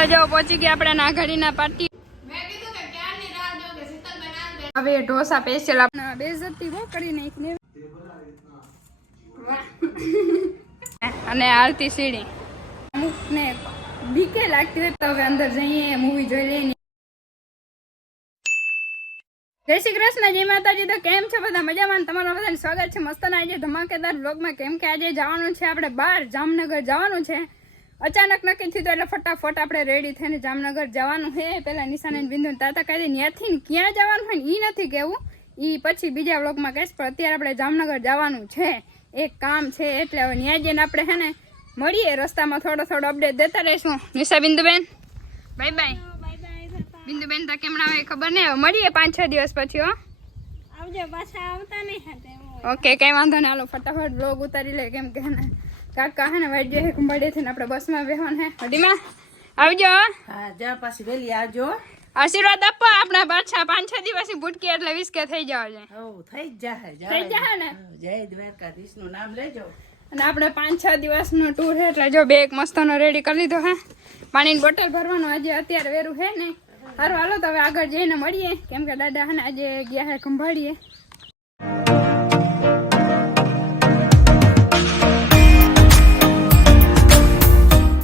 હાલો જો પહોંચી ગયા આપણે નાઘડીના પાટી. હવે ઢોસા સ્પેશિયલ આપણા બેઝતી બહુ કરી નાખી અને આરતી સીડી અમુક ને બીકે લાગતી હોય તો હવે અંદર જઈએ મૂવી જોઈ લઈએ. જય શ્રી કૃષ્ણ, જય માતાજી. તો કેમ છે બધા? મજામાં? તમારું બધાને સ્વાગત છે મસ્ત ના આજે ધમાકેદાર વ્લોગમાં. કેમ કે આજે જવાનું છે આપણે બહાર જામનગર જવાનું છે. અચાનક નક્કી થયું એટલે ફટાફટ આપણે રેડી થઈને જામનગર જવાનું છે. પેલા નિશાને બિંદુ તાતા કહી દે ત્યાંથી ક્યાં જવાનું હોય ને એ નથી કેવું, એ પછી બીજા વ્લોગમાં કહીશ. પણ અત્યારે આપણે જામનગર જવાનું છે, એક કામ છે એટલે હવે ત્યાં જઈને આપણે હે ને મળીએ. રસ્તામાં થોડો અપડેટ દેતા રહીશું. નિશા બિંદુબેન બાય બાય. બિંદુબેન તો કેમ આવે ખબર નહીં, હવે મળીએ 5-6 દિવસ પછી. હો આવજો, પાછા આવતા નહીં. ઓકે, કઈ વાંધો નહીં. હાલો ફટાફટ બ્લોગ ઉતારી લે. કેમ કે ને કાકા હે ને વાઈટ જે કુંભાડીથી આપણે બસમાં બેહવાનું હે. હડીમાં આવજો. હા, જા પાછી વેલી આવજો. આશીર્વાદ આપો આપણા પાછા 5-6 દિવસની ભૂટકી એટલે 20 કે થઈ જાવ છે. હો થઈ જાય ને. જય દ્વારકાધીશ નું નામ લેજો. અને આપણે 5-6 દિવસનો ટૂર છે એટલે જો બેગ મસ્તનો રેડી કરી લીધો હે. પાણીની બોટલ ભરવાનું આજે અત્યારે વેરું હે ને. સારું હાલો તો હવે આગળ જઈને મળીએ. કેમ કે દાદા હે ને આજે ગયા હે ખંભાળીએ.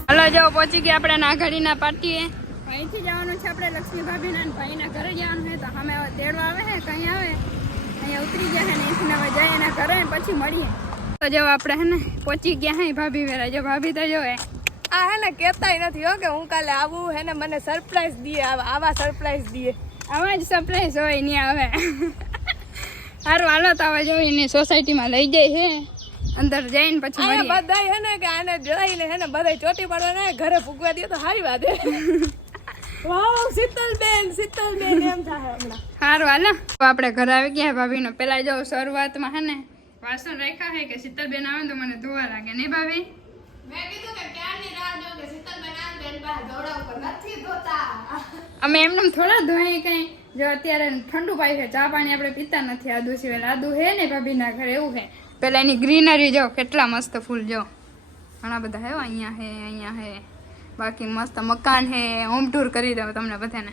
હાલો જો પહોંચી ગયા આપણે નાઘડીના પાટીએ. અહીંથી જવાનું છે આપણે લક્ષ્મી ભાભીના ભાઈના ઘરે જવાનું છે. તો અમે હવે તેડવા આવે છે કઈ આવે અહીંયા ઉતરી ગયા છે ને અહીંથી હવે જાય એના ઘરે પછી મળીએ. તો જો આપણે હે ને પહોંચી ગયા હે ભાભી વેરા. જો ભાભી તો જો આ હે ને કેતાય નથી હો કે હું કાલે આવું હે ને મને સરપ્રાઈઝ દીએ. આવા સરપ્રાઈઝ દીએ. આવા જ સરપ્રાઈઝ હોય ને હવે. સારું હાલો તો હવે જોઈને સોસાયટીમાં લઈ જાય છે અંદર જઈને પછી મળીએ. બધાય હે ને કે આને જોઈને હે ને બધાય ચોટી પાડવાના ઘરે ફૂગવા દે તો સારી વાત હે. વાવ શીતલબેન એમ થાય હમણાં. સારું હાલો આપણે ઘરે આવી ગયા ભાભીનો. પેલા જો શરૂઆતમાં હે ને વાસણ રાખ્યા છે કે શીતલબેન આવે તો મને ધોવા લાગે નહીં ભાભી. મેં કીધું કે ક્યારની રાહ જો કે શીતલબેન આવે બેન પાસે દોડા ઉપર નથી ધોતા. અમે એમને થોડા ધોઈ કઈ. જો અત્યારે ઠંડુ પાઈ છે, ચા પાણી આપણે પીતા નથી આદુ સિવાય. આદુ હે ને ભાભીના ઘરે એવું છે. પેલા એની ગ્રીનરી જો કેટલા મસ્ત ફૂલ જો ઘણા બધા હે. અહીંયા હે બાકી મસ્ત મકાન હે. હોમ ટૂર કરી દઉં તમને બધાને.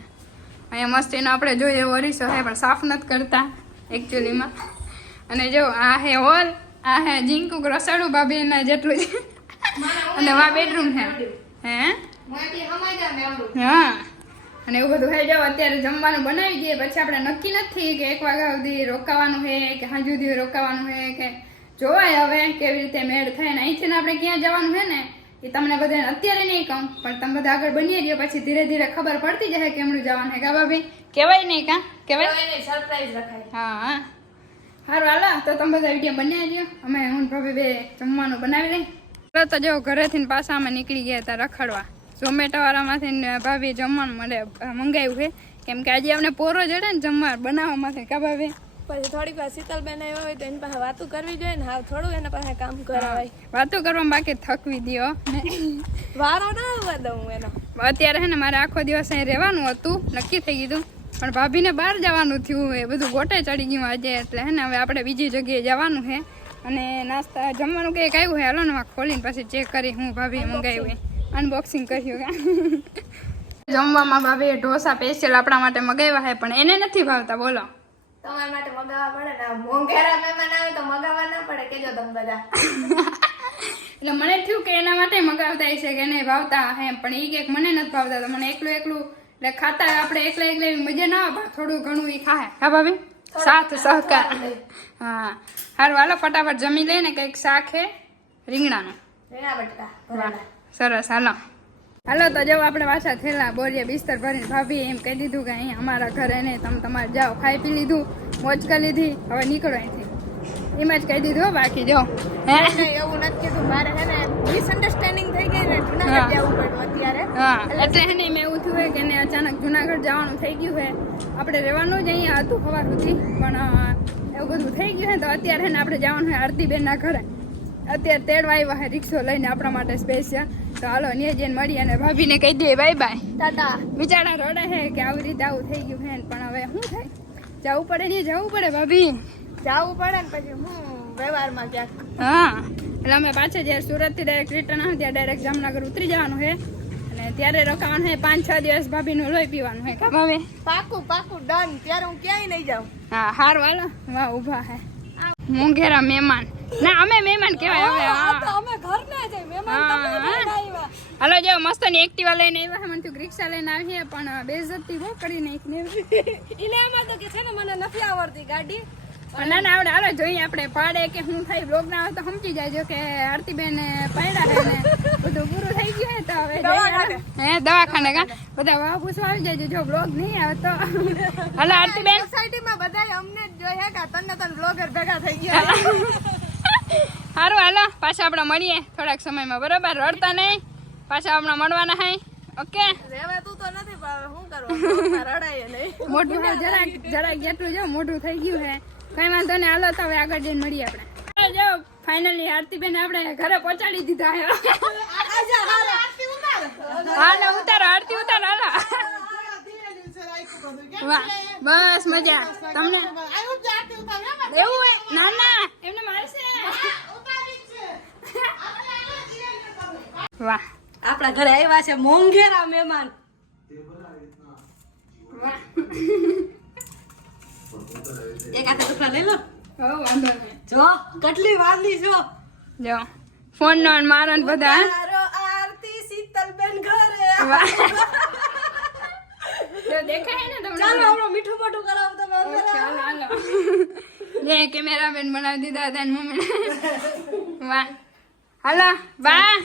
અહીંયા મસ્ત એનો આપણે જોઈએ એવો અરીસો હે પણ સાફ નથી કરતા એકચ્યુઅલીમાં. અને જો આ હે હોલ, આ હે જીંકુ રસોડું ભાભીના જેટલું છે. અને વા બેડરૂમ છે હે. હા અને એવું બધું હે. જાવ અત્યારે જમવાનું બનાવી દઈએ પછી આપણે નક્કી નથી કે 1 વાગ્યા સુધી રોકાવાનું છે કે સાંજ સુધી રોકાવાનું છે કે જોવાય હવે કેવી રીતે મેળ થાય. ને અહીંથી આપણે ક્યાં જવાનું છે ને એ તમને બધાને અત્યારે નહીં કહું પણ તમે બધા આગળ બની રહ્યો પછી ધીરે ધીરે ખબર પડતી જાય કેમનું જવાનું છે. કા ભાભી કહેવાય નહીં? કા કહેવાય સરપ્રાઈઝ રખાય. હા સારું હાલો તો તમે બધા વિડીયો બનાવી દો. અમે હું ભાભી બે જમવાનું બનાવી લઈ. તો જો ઘરેથી પાછા અમે નીકળી ગયા હતા રખડવા. ઝોમેટો વાળામાંથી ભાભી જમવાનું મંગાવ્યું છે. કેમ કે આજે અમને પોરો જડે ને જમવા બનાવવામાંથી. કા ભાભી પછી થોડીક વાર શીતલબેન આવ્યો હોય તો એની પાસે વાતું કરવી જોઈએ ને. હા થોડું એના પાસે કામ કરાવાય. વાતો કરવા બાકી થકવી દો. વારો ના આવવા દઉં એનો. અત્યારે છે ને મારે આખો દિવસ અહીં રહેવાનું હતું, નક્કી થઈ ગયું પણ ભાભીને બહાર જવાનું થયું. એ બધું ગોટે ચડી ગયું આજે એટલે હે ને હવે આપણે બીજી જગ્યાએ જવાનું છે. અને નાસ્તા જમવાનું કંઈક આવ્યું છે. હાલો ને ખોલીને પછી ચેક કરી હું ભાભીએ મંગાવ્યું અનબોક્સિંગ કર્યું. જમવામાં ભાભીએ ઢોસા સ્પેશિયલ આપણા માટે મગાવ્યા છે પણ એને નથી ભાવતા. બોલો તમારા માટે મગાવવા પડે ને. મોંઘેરા મહેમાન આવે તો મગાવવા ના પડે કેજો તમે બધા. એટલે મને થયું કે એના માટે મગાવતા હશે કે એને ભાવતા હે પણ એ કે મને નથી ભાવતા. તો મને એકલું એટલે ખાતા આપણે એકલા મજા ના આવે. થોડું ઘણું એ ખાય. હા ભાભી સાથ સહકાર. હા સારું હાલો ફટાફટ જમી લઈને કંઈક શાક હે રીંગણાનું. સરસ હાલો તો જો આપણે પાછા થેલા બોરીએ બિસ્તર ભરીને ભાભી એમ કહી દીધું કે અહીંયા અમારા ઘરે નહીં, તમે તમારે જાઓ. ખાઈ પી લીધું, મોજ કરી લીધી, હવે નીકળો અહીંથી. એમ જ કહી દીધું. બાકી જો એવું નથી કીધું. મારે હે ને મિસઅન્ડરસ્ટેન્ડિંગ થઈ ગઈ ને જુનાગઢ જવું પડ્યું અત્યારે. હા એટલે હે ને એમ એવું થયું કે એને અચાનક જુનાગઢ જવાનું થઈ ગયું છે. આપણે રહેવાનું જ અહીંયા હતું સવાર સુધી પણ એવું બધું થઈ ગયું છે. તો અત્યારે ને આપણે જવાનું હોય આરતીબેનના ઘરે. અત્યારે તેડવા આવ્યા છે રિક્ષો લઈને આપણા માટે સ્પેશિયલ. તો હાલો ને જઈને મળીએ અને ભાભીને કહી દઈએ બાય બાય ટાટા. બિચારા રડે છે કે આવી રીતે આવું થઈ ગયું છે પણ હવે શું થાય, જવું પડે ને જવું પડે ભાભી. જવું પડે ને પછી હું વ્યવહારમાં ક્યાંક. હા એટલે અમે પાછા જ્યારે સુરતથી ડાયરેક્ટ રિટર્ન આવે ત્યાં ડાયરેક્ટ જામનગર ઉતરી જવાનું છે. અને ત્યારે રોકાવાનું છે 5-6 દિવસ ભાભીનું લોહી પીવાનું છે કા ભાભી? પાકું પાકું ડન. ત્યારે હું ક્યાંય નહીં જાઉં. હા હારું હાલો. વાહ ઊભા હે મોંઘેરા મહેમાન. ના અમે મહેમાન કહેવાય હવે. આ તો અમે ઘરના છે મહેમાન તમે લઈને આવ્યા. હાલો જો મસ્ત ની એક્ટિવા લઈને આવ્યા છે. મને થયું રિક્ષા લઈને આવીએ પણ બેઇજ્જતી બહુ કરી નાખી. ઈને આમાં તો કે છે ને મને નથી આવડતી ગાડી. ના ના આવડે. હાલો જોઈએ આપણે પાડે કે શું થાય. બ્લોગ ના આવે તો સમજી જાયજો કે આરતીબેન પાડ્યા છે ને બધું પૂરું થઈ ગયું હે તો હવે હે દવાખાને કા બધા વાહ પૂછવા આવી જાય જો બ્લોગ નહીં આવે તો. હાલો આરતીબેન સોસાયટીમાં બધાય અમને જ જોઈએ કે તન બ્લોગર ભેગા થઈ ગયા. સારું હાલો પાછા આપણે મળીએ થોડાક સમયમાં બરાબર. રડતા નહીં પાછા હમણાં મળવાના હે. ઓકે રહેવાતું તો નથી પણ શું કરવું રડાય નહીં. મોઢું જરાક જેટલું જો મોઢું થઈ ગયું હે. કઈ વાંધો નહીં હાલો તો હવે આગળ જઈને મળીએ આપણે. જો ફાઇનલી આરતીબેન આપણે ઘરે પહોંચાડી દીધા હે. હાલો ઉતારો આરતી ઉતારો હાલો. વાહ બસ મજા તમને એવું હોય? ના ના એમને મારશે. વાહ આપણા ઘરે આવ્યા છે મોંઘેરા મહેમાન. વાહ એક હાથે ટુકડા લઈ લો. હો વાંધો નહીં. જો કેટલી વાલી છો. જો ફોન નો ને મારો ને બધા. તારો આરતી શીતલબેન ઘરે. વાહ જો દેખાય ને તમને? ચાલો આપણો મીઠું મોઢું કરાવો તમે અંદર. ચાલો હાલો. જે કેમેરામેન બનાવી દીધા હતા ને મમ્મી. વાહ હાલો વાહ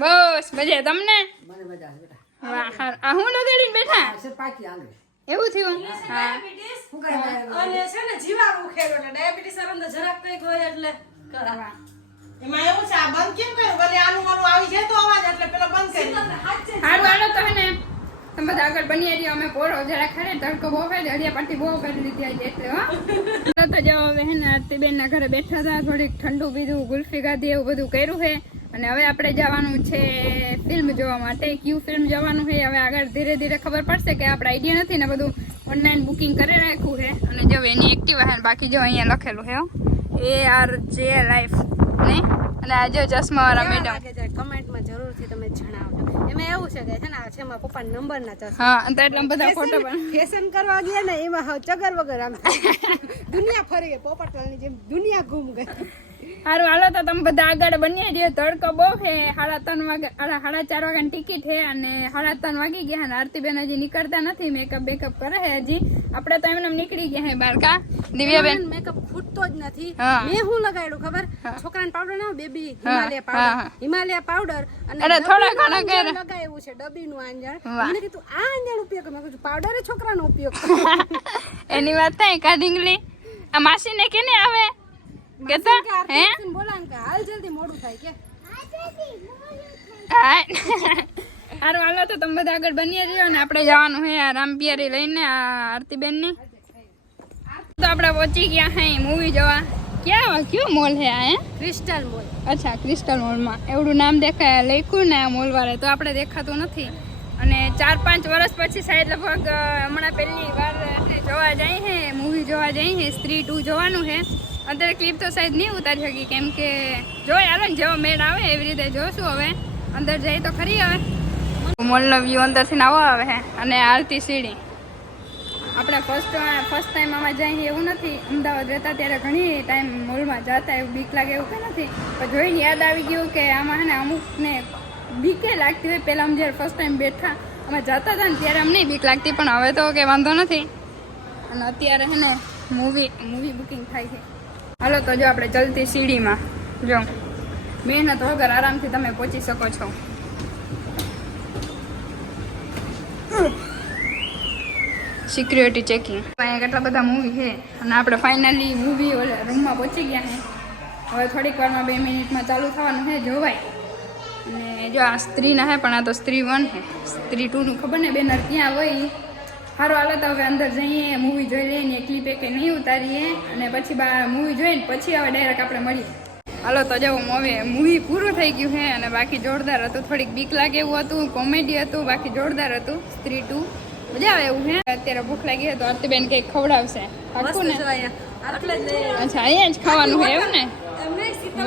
બસ મજા તમને? વાહ આ હું લગાડીને બેઠા એવું થયું? હા અને છે ને જીવા ઉખેરો એટલે ડાયાબિટીસ અંદર જરાક કઈક હોય એટલે કરા. એમાં એવું છે આ બંધ કેમ કર્યું? ભલે આનું મારું આવી જાય તો અવાજ એટલે પેલો બંધ કરી. હારું હાલો તો હે ને તમે બધા આગળ બની રહ્યા. અમે પોરો જરા ખરે તડકો બહુ ફેર હરિયા પાટી બહુ કરી લીધી આજે એટલે હો તો જો હવે હે ને આરતીબેન ના ઘરે બેઠા હતા. થોડીક ઠંડુ પીધું ગુલ્ફી ખાધી એવું બધું કર્યું છે. અને હવે આપણે જવાનું છે ફિલ્મ જોવા માટે. ક્યુ ફિલ્મ જવાનું છે હવે આગળ ધીરે ધીરે ખબર પડશે કે આપણે આઈડિયા નથી ને બધું ઓનલાઈન બુકિંગ કરી રાખ્યું છે. અને જો એની એક્ટિવા છે બાકી જો અહીંયા લખેલું છે ARJ લાઈફ ને. અને આ જો ચશ્માવાળા મેડમ કમેન્ટમાં જરૂરથી તમે જણાવજો. એમાં એવું છે કે છે ને આ છે મારા પપ્પાના નંબરના ચશ્મા. હા અને એટલા બધા ફોટો પણ ફેશન કરવા ગયા ને એમાં હવે ચગર વગર આમ દુનિયા ફરી ગઈ પોપટલાલની જેમ દુનિયા ઘૂમ ગઈ. સારું હાલો તો તમે બધા આગળ બન્યા જઈએ. તડકો બહુ છે. 3:30 વાગે 4:30 વાગ્યાની ટિકિટ છે અને 3:30 વાગી ગયા. અને આરતીબેન હજી નીકળતા નથી. મેકઅપ બેકઅપ કરે છે હજી. આપણે તો એમને નીકળી ગયા છે બહાર કા દિવ્યાબેન? મેકઅપ ખૂટતો જ નથી. હા. મેં હું લગાડ્યું ખબર? છોકરાને પાવડર ના બેબી હિમાલયા પાવડર અને અરે થોડા ઘણા કરે. લગાવ્યું છે ડબ્બીનું આંજણ. વાહ. મને કીધું આ આંજણ ઉપયોગ કર. મેં કીધું પાવડર એ છોકરાનો ઉપયોગ એની વાત થાય કા ઢીંગલી? આ માસીને કેને આવે કેતા હે? બોલાન કે હાલ જલ્દી મોડું થાય કે સારું હાલો તો તમે બધા આગળ બની રહ્યો ને આપણે જવાનું છે આ રામપિયારી લઈને આ આરતીબેન ની. તો આપણે પહોંચી ગયા હે મૂવી જોવા. કયો મોલ છે આ? હે ક્રિસ્ટલ મોલ. અચ્છા ક્રિસ્ટલ મોલમાં એવડું નામ દેખાય લખ્યું ને મોલ વાળે તો આપણે દેખાતું નથી. અને 4-5 વર્ષ પછી સાહેબ લગભગ હમણાં પહેલી વાર જોવા જાય છે મૂવી જોવા જાય છે. સ્ત્રી 2 જોવાનું છે. અત્યારે ક્લિપ તો સાહેબ નહીં ઉતારી શકી કેમ કે જોઈ હાલો ને જેવો મેળ આવે એવી રીતે જોશું. હવે અંદર જઈએ તો ખરી. હવે મોલનો વ્યૂ અંદરથી આવો આવે છે. અને આરતી સીડી આપણે ફર્સ્ટ ટાઈમ આમાં જઈએ એવું નથી. અમદાવાદ રહેતા ત્યારે ઘણી ટાઈમ મોલમાં જતા એવું બીક લાગે એવું કંઈ નથી. પણ જોઈને યાદ આવી ગયું કે આમાં હે ને અમુકને બીકે લાગતી હોય. પહેલાં અમે જ્યારે ફર્સ્ટ ટાઈમ બેઠા અમે જતા હતા ને ત્યારે અમને બીક લાગતી પણ હવે તો કે વાંધો નથી. અને અત્યારે હે ને મૂવી બુકિંગ થાય છે. હાલો તો જો આપણે ચલતી સીડીમાં જો મહેનત વગર આરામથી તમે પહોંચી શકો છો. સિક્યુરિટી ચેકિંગ અહીંયા કેટલા બધા મૂવી છે. અને આપણે ફાઇનલી મૂવી રૂમમાં પહોંચી ગયા છે. હવે થોડીક વારમાં 2 મિનિટમાં ચાલુ થવાનું છે જોવાય. અને જો આ સ્ત્રીના છે પણ આ તો સ્ત્રી 1 છે. સ્ત્રી 2 નું ખબર ને બેનર ક્યાં હોય. સારું હાલો તો હવે અંદર જઈએ મૂવી જોઈ લઈએ. ક્લિપ એક નહીં ઉતારીએ અને પછી મૂવી જોઈને પછી હવે ડાયરેક્ટ આપણે મળીએ. હાલો તો જો હવે મૂવી પૂરું થઈ ગયું છે અને બાકી જોરદાર હતું. થોડીક બીક લાગે એવું હતું. કોમેડી હતું બાકી જોરદાર હતું. સ્ત્રી 2 મજા આવે એવું છે. અત્યારે ભૂખ લાગી તો આરતીબેન કંઈક ખવડાવશે પાક્કું ને? અચ્છા અહીંયા જ ખાવાનું છે એવું ને?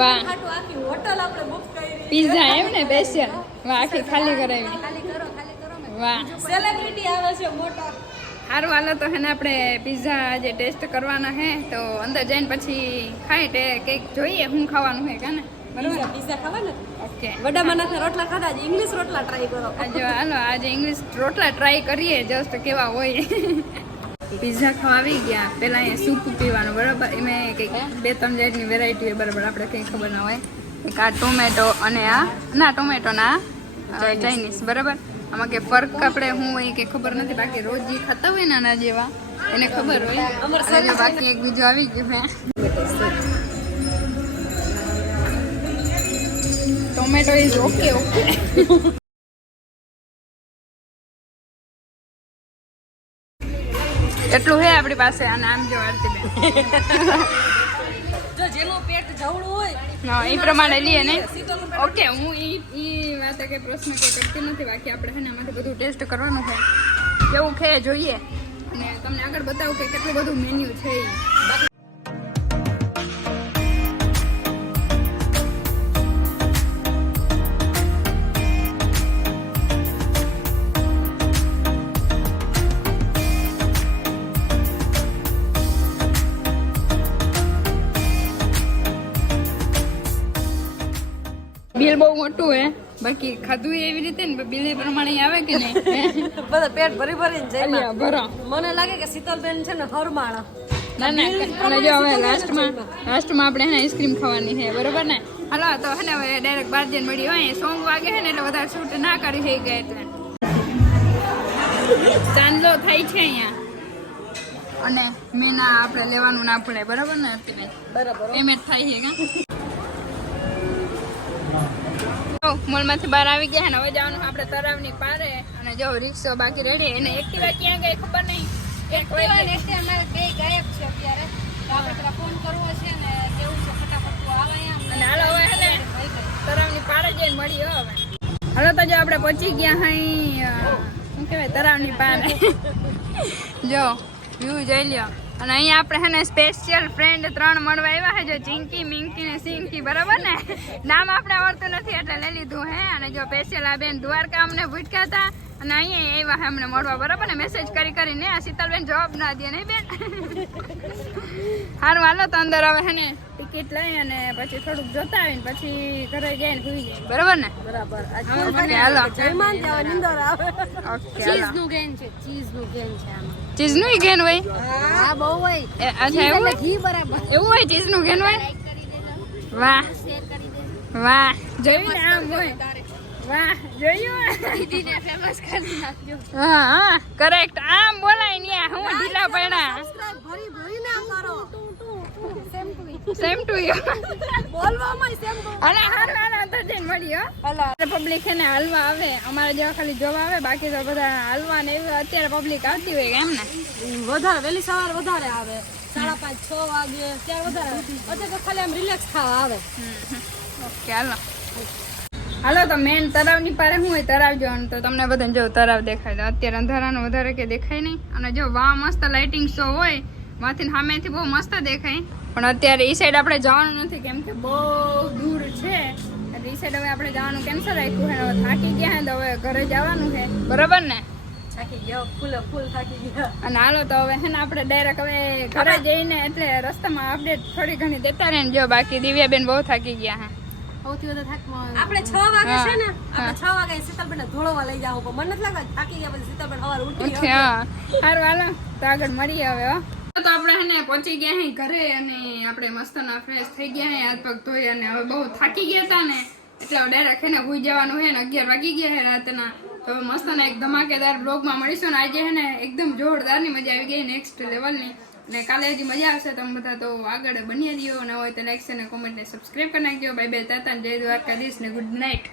વાહ પીઝા એમ ને સ્પેશિયલ વાહ આખી ખાલી કરાવી વાહ સેલિબ્રિટી આવે છે મોટા. સારું હાલો તો હે ને આપણે પિઝા જે ટેસ્ટ કરવાના હે તો અંદર જઈને પછી ખાઈ તે કંઈક જોઈએ શું ખાવાનું હે કાને બરોબર પીઝા ખાવા ને ઓકે વડા માનાના રોટલા ખાધા જ ઇંગ્લિશ રોટલા ટ્રાય કરો. આજે હાલો આજે ઇંગ્લિશ રોટલા ટ્રાય કરીએ જસ્ટ કેવા હોય પિઝા ખાવા આવી ગયા પહેલાં અહીંયા સૂપ પીવાનું બરાબર એમાં કંઈક 2-3 જાતની વેરાયટી હોય બરાબર આપણે કંઈ ખબર ના હોય એક આ ટોમેટો અને આ ના ટોમેટો ના ચાઇનીઝ બરાબર આમાં કે ફર્ક આપણે શું હોય કે ખબર નથી બાકી રોજ જે ખાતા હોય ને આના જેવા એને ખબર હોય અને જો બાકી એક બીજું આવી ગયું હે ટોમેટો ઇઝ ઓકે ઓકે એટલું હે આપણી પાસે અને આમ જો આરતીબેન જો જેનું પેટ જવડું હોય હા એ પ્રમાણે લઈએ ને ઓકે હું ઈ વાતે કે પ્રશ્ન કે કરતી નથી બાકી આપણે છે ને આમાંથી બધું ટેસ્ટ કરવાનું છે કેવું છે જોઈએ અને તમને આગળ બતાવું કે કેટલું બધું મેન્યુ છે ઈ. બિલ બહુ મોટું હે બાકી ખાધું એવી રીતે ને બિલ એ પ્રમાણે આવે કે નહીં બધા પેટ ભરી ભરીને જઈ અલ્યા ભરો મને લાગે કે શીતલબેન છે ને હરમાળા. ના ના અને જો હવે લાસ્ટમાં આપણે હે ને આઈસ્ક્રીમ ખાવાની છે બરોબર ને હાલો તો હે ને હવે ડાયરેક્ટ બહાર જઈને મળી હોય સોંગ વાગે છે ને એટલે વધારે શૂટ ના કરી થઈ ગયા એટલે ચાંદલો થાય છે અહીંયા અને મેના આપણે લેવાનું ના પડે બરાબર ને બરાબર પેમેન્ટ થાય છે કા મોલમાંથી બહાર આવી ગયા ને હવે જવાનું આપણે તળાવની પારે અને જો રિક્ષો બાકી રેડી એને એક્ટિવા ક્યાં ગઈ ખબર નહીં અમારે બે ગાયબ છે અત્યારે તો આપણે પેલા ફોન કરવો છે ને કેવું છે ફટાફટ તું આવે અહીંયા અને હાલો હવે હે ને તળાવની પારે જઈને મળીએ હવે હાલો તો જો આપણે પહોંચી ગયા હઈ શું કહેવાય તળાવની પારે જો વ્યૂ જોઈ લ્યો અને અહીંયા આપણે હે ને સ્પેશિયલ ફ્રેન્ડ 3 મળવા આવ્યા છે જો ચિંકી મિંકી ને સિંકી બરાબર ને નામ આપણે આવડતું નથી એટલે લઈ લીધું હે અને જો સ્પેશિયલ આ બેન દ્વારકા અમને ભૂટકા હતા અને અહીંયા આવ્યા હે અમને મળવા બરાબર ને મેસેજ કરીને આ શીતલબેન જવાબ ના દે નહીં બેન સારું હાલો તો અંદર હવે હે ને ટિકિટ લઈ અને પછી થોડુંક જોતા આવીને પછી ઘરે જઈને ભૂલી જાય બરાબર ને બરાબર હાલો જયમાન ત્યાં નિંદર આવે ઓકે ચીઝ નું ગેન છે આમાં ચીઝનું ગેન હોય હા બહુ હોય અચ્છા એવું હોય? ઘી બરાબર એવું હોય ચીઝનું ગેન હોય વાહ વાહ જોયું ને આમ હોય વાહ જોયું દીદીને ફેમસ કરી નાખજો હા હા કરેક્ટ આમ બોલાય ને હું ઢીલા પડ્યા ભરી ભરી ના કરો સેમ ટુ યુ બોલવામાં સેમ અરે હારું હાલ અંદર જઈને મળીએ પબ્લિક છે ને હાલવા આવે અમારે જેવા ખાલી જોવા આવે બાકી તો બધા હાલવા ને એવું અત્યારે પબ્લિક આવતી હોય એમ ને વધારે વહેલી સવાર વધારે આવે 5:30-6 વાગે ત્યારે વધારે અત્યારે તો ખાલી આમ રિલેક્સ થવા આવે ઓકે હાલો હાલો તો મેન તળાવની પારે શું હોય તળાવ જોવાનું તો તમને બધાને જો તળાવ દેખાય તો અત્યારે અંધારાનું વધારે કે દેખાય નહીં અને જો વાહ મસ્ત લાઇટિંગ શો હોય માંથી સામેથી બહુ મસ્ત દેખાય પણ અત્યારે એ સાઈડ આપણે જવાનું નથી કેમ કે બહુ દૂર છે એટલે એ સાઈડ હવે આપણે જવાનું કેન્સલ રાખ્યું છે હવે થાકી ગયા હે તો હવે ઘરે જવાનું છે બરાબર ને થાકી ગયો ફૂલ થાકી ગયા અને હાલો તો હવે હે ને આપણે ડાયરેક્ટ હવે ઘરે જઈને એટલે રસ્તામાં અપડેટ થોડી ઘણી દેતા રહે ને જો બાકી દિવ્યાબેન બહુ થાકી ગયા હે સૌથી વધારે થાકવા આપણે 6 વાગે છે ને આપણે 6 વાગે શીતલબેન ધોળવા લઈ જાવ પણ મને નથી લાગતું થાકી ગયા પછી શીતલબેન સવારે ઉઠી હા સારું હાલો તો આગળ મળીએ હવે હો તો આપણે હે ને પહોંચી ગયા હે ઘરે અને આપણે મસ્તના ફ્રેશ થઈ ગયા હે હાથ પગ ધોઈ અને હવે બહુ થાકી ગયા હતા ને એટલે ડાયરેક્ટ હે ને ભૂઈ જવાનું હે ને 11 વાગી ગયા હે રાતના તો મસ્તના એક ધમાકેદાર બ્લોગમાં મળીશું ને આજે હે ને એકદમ જોરદારની મજા આવી ગઈ નેક્સ્ટ લેવલની અને કાલે હજી મજા આવશે તમે બધા તો આગળ બની રહ્યો અને હોય તો લાઈક અને કોમેન્ટ ને સબસ્ક્રાઇબ કરી નાખજો બાય બાય તાતા જય દ્વારકાધીશ ને ગુડ નાઇટ